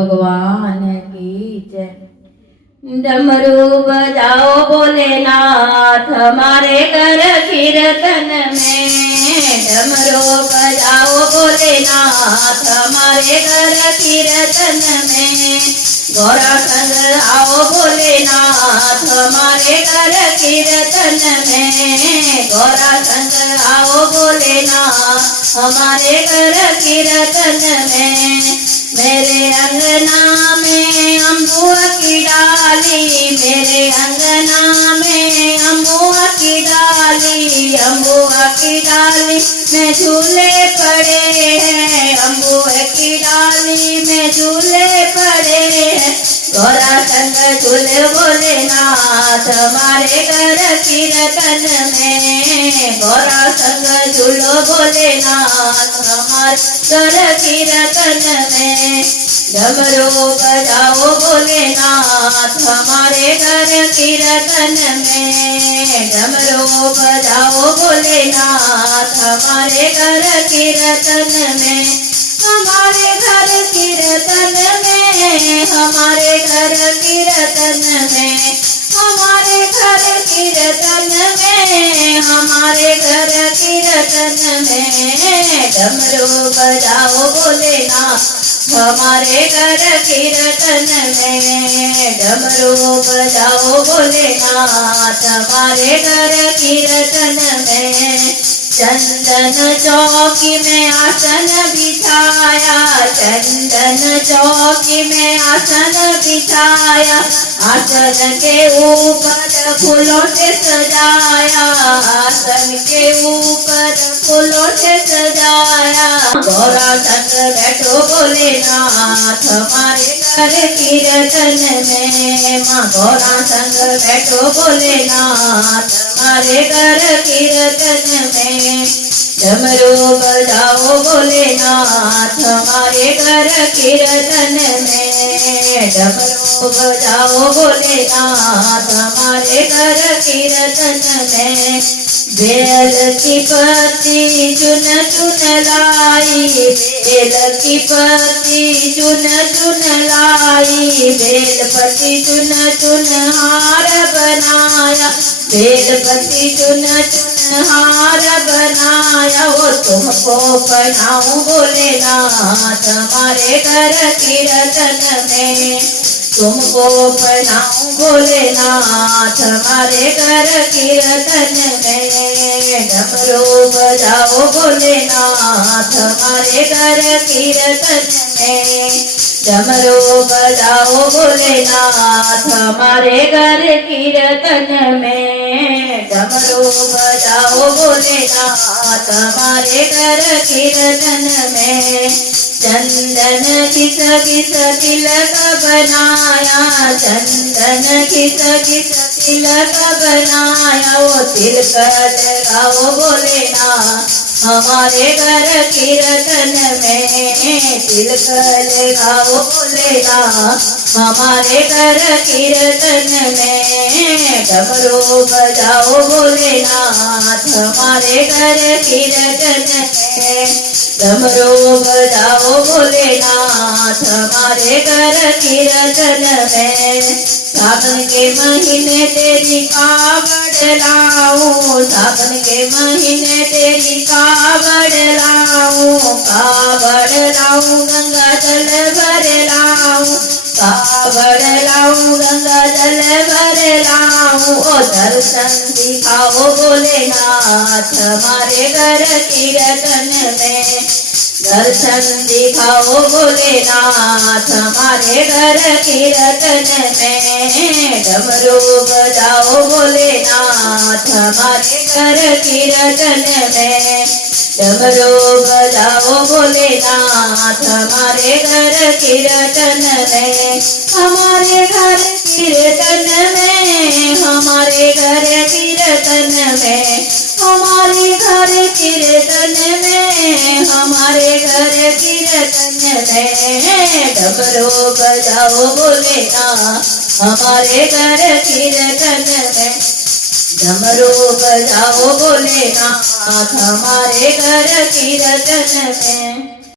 भगवान की जय। डमरू बजाओ भोलेनाथ हमारे घर कीर्तन में, डमरू बजाओ भोलेनाथ हमारे घर कीर्तन में। गौरा संग आओ भोलेनाथ हमारे घर कीर्तन में, गौरा संग आओ भोलेनाथ हमारे घर कीर्तन में। मेरे अंगना में अम्बुआ की डाली, मेरे अंगना में अम्बुआ की डाली, अम्बुआ की डाली में झूले पड़े हैं, अम्बुआ की डाली में झूले पड़े हैं। गौरा संग झूले भोलेनाथ हमारे घर कीर्तन में, गौरा संग झूलो भोलेनाथ हमारे घर कीर्तन में। डमरू बजाओ भोलेनाथ हमारे घर कीर्तन में, डमरू बजाओ भोलेनाथ हमारे घर कीर्तन में। हमारे घर कीर्तन में, हमारे घर कीर्तन में, हमारे घर कीर्तन में, हमारे घर कीर्तन में। डमरू बजाओ भोलेनाथ हमारे घर कीर्तन में, डमरू बजाओ भोलेनाथ हमारे घर कीर्तन में। चंदन चौकी में आसन बिछाया, चंदन चौकी में आसन बिछाया, आसन के ऊपर फूलों से सजाया, आसन के ऊपर फूलों से सजाया। गौरा संग बैठो भोलेनाथ हमारे घर कीर्तन में, माँ गौरा संग बैठो भोलेनाथ हमारे घर कीर्तन में। डमरू बजाओ भोलेनाथ हमारे घर कीर्तन में, डमरू बजाओ भोलेनाथ हमारे घर कीर्तन में। बेल की पत्ती चुन चुन लाई, बेल की पत्ती चुन चुन लाई, बेल पत्ती चुन चुन हार बनाया, बेल पत्ती चुन चुन हार बनाया। वो तुमको पहनाऊं भोलेनाथ हमारे घर कीर्तन में, तुमको पहनाऊं भोलेनाथ हमारे घर कीर्तन में। डमरू बजाओ भोलेनाथ हमारे घर कीर्तन में, डमरू बजाओ भोलेनाथ हमारे घर कीर्तन में, डमरू बजाओ भोलेनाथ हमारे घर कीर्तन में। चंदन घिस घिस तिलक बनाया, चंदन घिस घिस तिलक बनाया। वो तिलक लगाओ भोलेनाथ हमारे घर कीर्तन में, तिलक लगाओ भोलेनाथ हमारे घर कीर्तन में। डमरू बजाओ भोलेनाथ हमारे घर कीर्तन में, डमरू बजाओ भोलेनाथ हमारे घर कीर्तन में। सावन के महीने तेरी कावड़ लाऊं, सावन के महीने तेरी कावड़ लाऊं, कावड़ लाऊं गंगा जल भर लाऊं, कावड़ लाऊं गंगा जल भर लाऊं। ओ दर्शन दिखाओ भोलेनाथ हमारे घर कीर्तन में, दर्शन दिखाओ भोलेनाथ हमारे घर कीर्तन में। डमरू बजाओ भोलेनाथ हमारे घर कीर्तन में, डमरू बजाओ भोलेनाथ हमारे घर कीर्तन में। हमारे घर कीर्तन में, हमारे घर कीर्तन में, हमारे घर कीर्तन में, हमारे घर कीर्तन में। डमरू बजाओ भोलेनाथ हमारे घर कीर्तन में, डमरू बजाओ भोलेनाथ हमारे घर कीर्तन में।